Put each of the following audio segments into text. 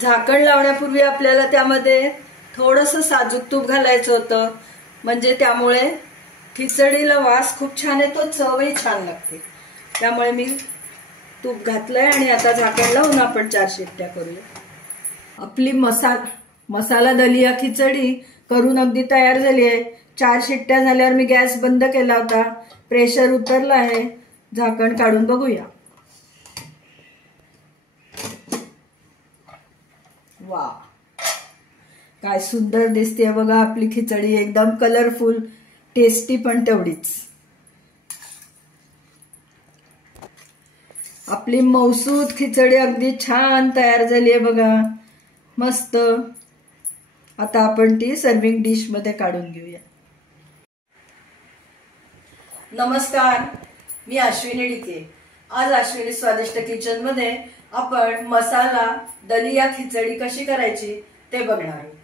झाकण लावण्यापूर्वी आपल्याला त्यामध्ये थोडंसं साजूक तूप घालायचं होतं, म्हणजे त्यामुळे खिचडीला वास खूप छान येतो, चवही छान लागते. त्यामुळे मी तूप घातलंय आणि आता झाकण लावून आपण 4 शिट्ट्या करूया. आपली मसाला दलिया खिचडी करून अगदी तयार झाली आहे. 4 शिट्ट्या झाल्यावर मी गॅस बंद केला होता, प्रेशर उतरलं आहे. झाकण काढून बघूया. वा, काय सुंदर दिसते बघा आपली खिचडी, एकदम कलरफुल, टेस्टी पण तेवढीच. आपली मौसूद खिचडी अगदी छान तयार झाली आहे बघा, मस्त. आता आपण ती सर्विंग डिश मध्ये काढून घेऊया. नमस्कार, मी अश्विनी डिके. आज अश्विनी स्वादिष्ट किचन मध्ये आपण मसाला दलिया खिचडी कशी करायची ते बघणार आहोत.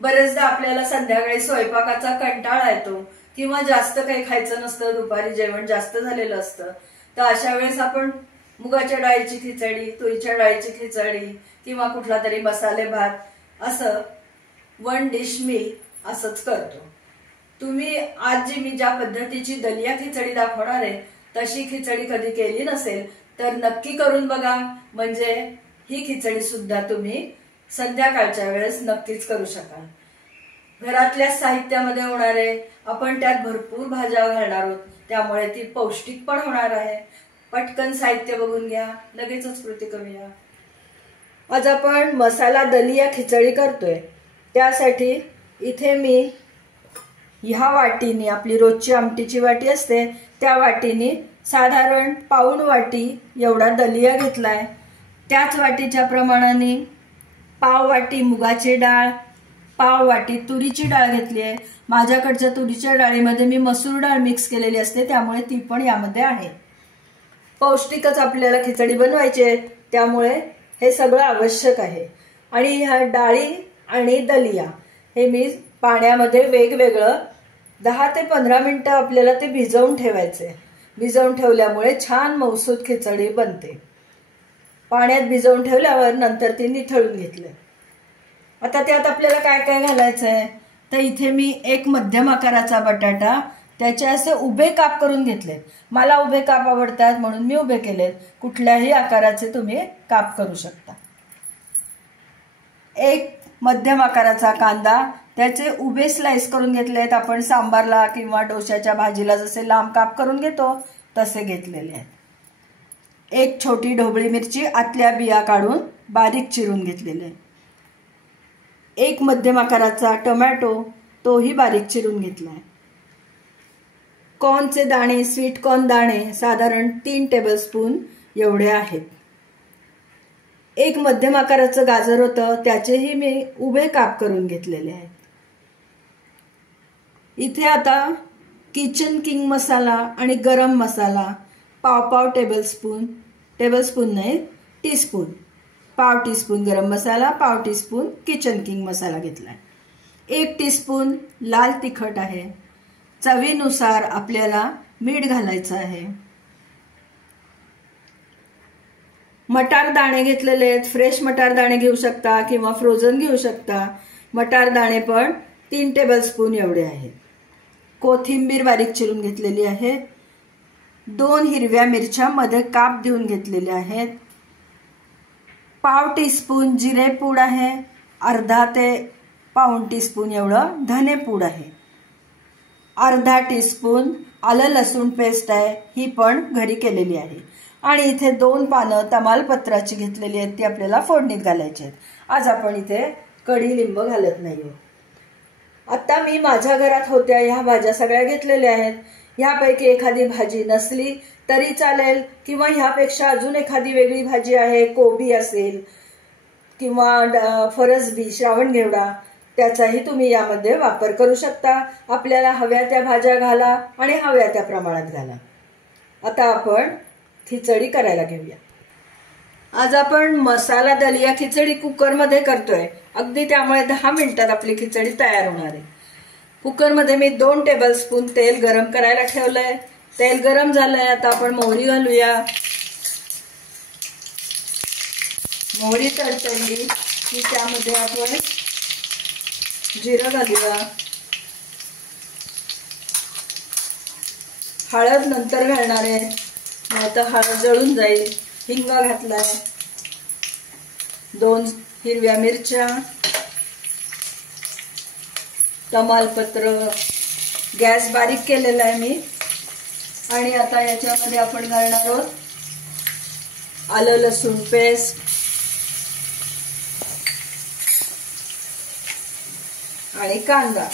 बरेचदा आपल्याला संध्याकाळी स्वयंपाकाचा कंटाळा येतो किंवा जास्त काही खायचं नसतं, दुपारी जेवण जास्त झालेलं असतं, तर अशा वेळेस आपण मुगाच्या डाळीची खिचडी, तुरीच्या डाळीची खिचडी किंवा कुठला तरी मसाले भात असं 1 डिश मील असंच करतो. तुम्ही आज जी मी ज्या पद्धतीची दलिया खिचडी दाखवणार आहे तशी खिचडी कधी केली नसेल तर नक्की करून बघा, म्हणजे ही खिचडी सुद्धा तुम्ही संध्याकाळच्या वेळेस नक्कीच करू शकाल. घरातल्या साहित्यामध्ये होणार आहे, आपण त्यात भरपूर भाज्या घालणार आहोत, त्यामुळे ती पौष्टिक पण होणार आहे. पटकन साहित्य बघून घ्या, लगेचच कृती करूया. आज आपण मसाला दलिया खिचडी करतोय, त्यासाठी इथे मी ह्या वाटीने, आपली रोजची आमटीची वाटी असते त्या वाटीने साधारण पाऊण वाटी एवढा दलिया घेतलाय. त्याच वाटीच्या प्रमाणाने पाव वाटी मुगाची डाळ, पाव वाटी तुरीची डाळ घेतली आहे. माझ्याकडच्या तुरीच्या डाळीमध्ये मी मसूर डाळ मिक्स केलेली असते, त्यामुळे ती पण यामध्ये आहे. पौष्टिकच आपल्याला खिचडी बनवायची आहे, त्यामुळे हे सगळं आवश्यक आहे. आणि ह्या डाळी आणि दलिया हे मी पाण्यामध्ये वेगवेगळं 10 ते 15 मिनिटं आपल्याला ते भिजवून ठेवायचे. भिजवून ठेवल्यामुळे छान मौसूद खिचडी बनते. पाण्यात भिजवून ठेवल्यावर नंतर ती निथळून घेतले. आता त्यात आपल्याला काय काय घालायचं आहे, तर इथे मी एक मध्यम आकाराचा बटाटा, त्याचे असे उभे काप करून घेतलेत. मला उभे काप आवडतात म्हणून मी उभे केलेत. कुठल्याही आकाराचे तुम्ही काप करू शकता. एक मध्यम आकाराचा कांदा, त्याचे उभे स्लाइस करून घेतलेत. आपण सांबारला किंवा डोश्याच्या भाजीला जसे लांब काप करून घेतो तसे घेतलेले आहेत. एक छोटी ढोबळी मिरची आतल्या बिया काढून बारीक चिरून घेतलेले. एक मध्यम आकाराचा टोमॅटो, तोही बारीक चिरून घेतलाय. कॉर्नचे दाणे, स्वीट कॉर्न दाणे साधारण 3 टेबलस्पून एवढे आहेत. एक मध्यम आकाराचं गाजर होतं, त्याचेही मी उभे काप करून घेतलेले आहेत. इथे आता किचन किंग मसाला आणि गरम मसाला पाव टेबलस्पून नाही, टीस्पून, पाव टीस्पून गरम मसाला, पाव टीस्पून किचन किंग मसाला घेतलाय. 1 टीस्पून लाल तिखट आहे. चवीनुसार आपल्याला मीठ घालायचं आहे. मटार दाणे घेतलेले आहेत. फ्रेश मटार दाणे घेऊ शकता किंवा फ्रोझन घेऊ शकता. मटार दाणे पण 3 टेबलस्पून एवढे आहेत. कोथिंबीर बारीक चिरून घेतलेली आहे. 2 हिरव्या मिरच्या मध्ये काप देऊन घेतलेल्या आहेत. पाव टीस्पून जिरे पूड आहे. अर्धा ते पाऊण टीस्पून एवढं धने पूड आहे. अर्धा टीस्पून आलं लसूण पेस्ट आहे, ही पण घरी केलेली आहे. आणि इथे 2 पानं तमालपत्राची घेतलेली आहेत, ती आपल्याला फोडणीत घालायची आहेत. आज आपण इथे कडीलिंब घालत नाहीये. आता मी माझ्या घरात होत्या ह्या भाज्या सगळ्या घेतलेल्या आहेत. ह्यापैकी एखादी भाजी नसली तरी चालेल किंवा ह्यापेक्षा अजून एखादी वेगळी भाजी आहे, कोबी असेल किंवा फरसबी, श्रावणघेवडा, त्याचाही तुम्ही यामध्ये वापर करू शकता. आपल्याला हव्या त्या भाज्या घाला आणि हव्या त्या प्रमाणात घाला. आता आपण खिचडी करायला घेऊया. आज आपण मसाला दलिया खिचडी कुकरमध्ये करतोय अगदी, त्यामुळे 10 मिनिटात आपली खिचडी तयार होणार आहे. कुकरमध्ये मी 2 टेबलस्पून तेल गरम करायला ठेवलंय. तेल गरम झालंय, आता आपण मोहरी घालूया. मोहरी तडतडली की त्यामध्ये आपण जिरं घालूया. हळद नंतर घालणार आहे, आता हळद जळून जाईल. हिंग घातलाय, 2 हिरव्या मिरच्या, तमालपत्र. गॅस बारीक केलेला आहे मी. आणि आता याच्यामध्ये आपण घालणार आहोत आलं लसूण पेस्ट आणि कांदा.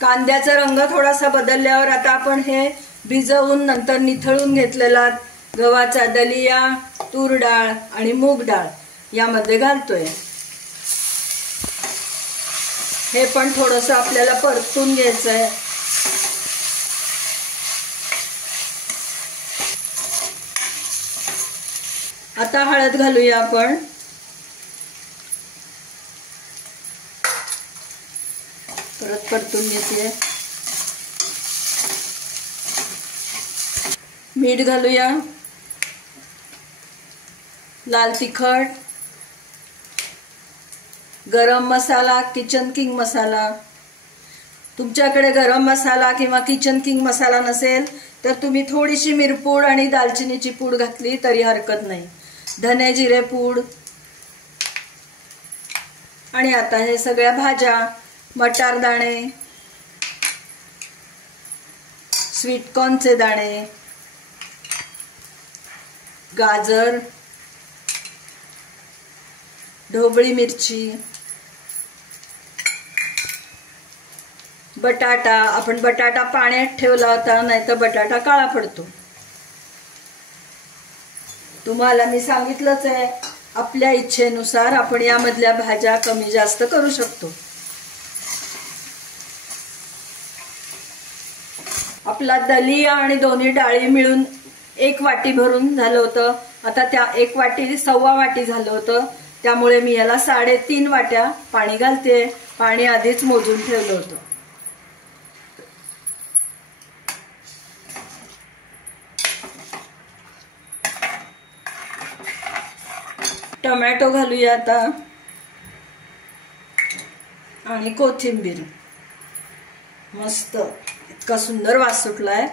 कांद्याचा रंग थोडासा बदलल्यावर आता आपण हे भिजवून नंतर निथळून घेतलेला गव्हाचा दलिया, तूर डाळ आणि मूग डाळ यामध्ये घालतोय. हे पण थोडंसं आपल्याला परतून घ्यायचंय. आता हळद घालूया आपण. परत परतून घेते. मीठ घालूया, लाल तिखट, गरम मसाला, किचन किंग मसाला. तुमच्याकडे गरम मसाला किंवा किचन किंग मसाला नसेल तर तुम्ही थोडीशी मिरपूड आणि दालचिनीची पूड घातली तरी हरकत नाही. धने जिरे पूड. आणि आता हे सगळ्या भाज्या, मटार दाणे, स्वीटकॉर्नचे दाणे, गाजर, ढोबळी मिरची, बटाटा. आपण बटाटा पाण्यात ठेवला होता, नाहीतर बटाटा काळा पडतो. तुम्हाला मी सांगितलंच आहे, आपल्या इच्छेनुसार आपण यामधल्या भाज्या कमी जास्त करू शकतो. आपला दलिया आणि दोन्ही डाळी मिळून 1 वाटी भरून झालं होतं. आता त्या 1 वाटी 1.25 वाटी झालं होतं, त्यामुळे मी याला 3.5 वाट्या पाणी घालते. पाणी आधीच मोजून ठेवलं होतं. टोमॅटो घालूया आता आणि कोथिंबीर. मस्त इतका सुंदर वास सुटलाय.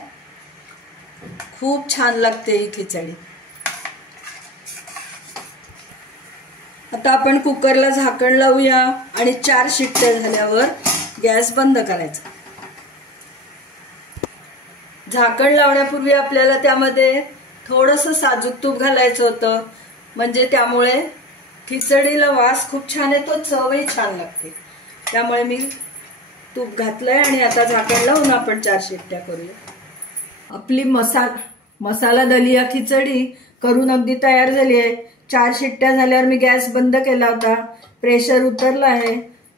खूप छान लागते ही खिचडी. आता आपण कुकरला झाकण लावूया आणि 4 शिट्ट्या झाल्यावर गॅस बंद करायचा. झाकण लावण्यापूर्वी आपल्याला त्यामध्ये थोडंसं साजूक तूप घालायचं होतं, म्हणजे त्यामुळे खिचडीला वास खूप छान येतो, चवही छान लागते. त्यामुळे मी तूप घातलंय आणि आता झाकण लावून आपण 4 शिट्ट्या करूया. आपली मसाला दलिया खिचडी करून अगदी तयार झाली आहे. 4 शिट्ट्या झाल्यावर मी गॅस बंद केला होता. प्रेशर उतरलं आहे.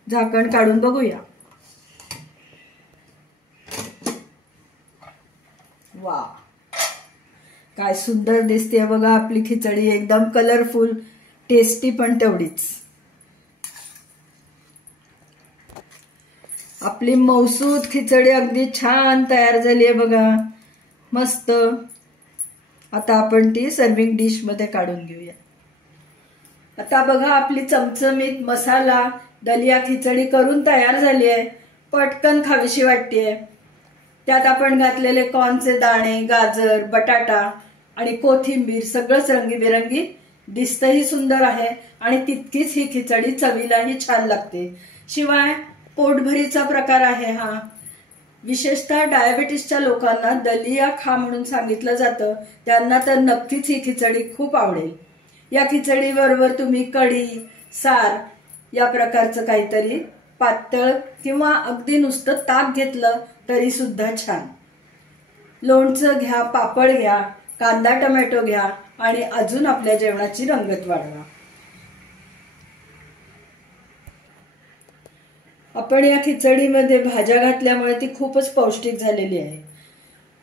झाकण काढून बघूया. वा, काय सुंदर दिसते बघा आपली खिचडी. एकदम कलरफुल, टेस्टी पण तेवढीच. आपली मौसूद खिचडी अगदी छान तयार झाली आहे बघा, मस्त. आता आपण ती सर्विंग डिश मध्ये काढून घेऊया. आता बघा आपली चमचमीत मसाला दलिया खिचडी करून तयार झाली आहे. पटकन खावीशी वाटतेय. त्यात आपण घातलेले कॉर्नचे दाणे, गाजर, बटाटा आणि कोथिंबीर सगळंच रंगीबेरंगी दिसतही सुंदर आहे आणि तितकीच ही खिचडी चवीलाही छान लागते. शिवाय पोटभरीचा प्रकार आहे हा. विशेषतः डायबिटीसच्या लोकांना दलिया खा म्हणून सांगितलं जातं. त्यांना तर नक्कीच ही खिचडी खूप आवडेल. या खिचडी बरोबर तुम्ही कढी, सार या प्रकारचं काहीतरी पातळ किंवा अगदी नुसतं ताक घेतलं तरी सुद्धा छान. लोणचं घ्या, पापड घ्या, कांदा टोमॅटो घ्या आणि अजून आपल्या जेवणाची रंगत वाढवा. आपण या खिचडीमध्ये भाज्या घातल्यामुळे ती खूपच पौष्टिक झालेली आहे.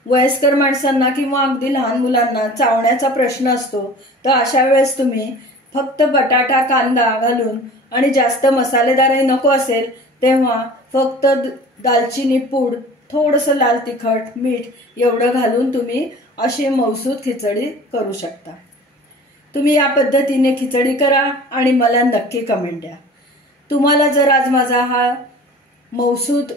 वयस्कर माणसांना किंवा अगदी लहान मुलांना चावण्याचा प्रश्न असतो, तर अशा वेळेस तुम्ही फक्त बटाटा, कांदा घालून आणि जास्त मसालेदारही नको असेल तेव्हा फक्त दालचिनी पूड, थोडंसं लाल तिखट, मीठ एवढं घालून तुम्ही अशी मौसूद खिचडी करू शकता। तुम्ही या पद्धतीने खिचडी करा आणि मला नक्की कमेंट द्या। तुम्हाला जर आज माझा हा मौसूद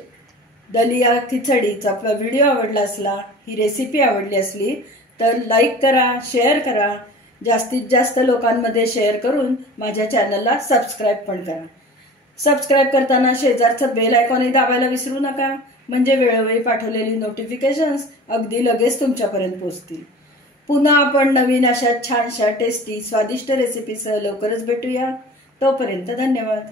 दलिया खिचडीचा व्हिडिओ आवडला असला, ही रेसिपी आवडली असली तर लाईक करा, शेअर करा, जास्तीत जास्त लोकांमध्ये शेअर करून माझ्या चॅनलला सबस्क्राईब पण करा। सबस्क्राईब करताना शेजारचं बेल आयकॉनही दाबायला विसरू नका, म्हणजे वेळोवेळी पाठवलेली नोटिफिकेशन्स अगदी लगेच तुमच्यापर्यंत पोहोचतील। पुन्हा आपण नवीन अशा छानशा टेस्टी स्वादिष्ट रेसिपीसह लवकरच भेटूया। तोपर्यंत धन्यवाद।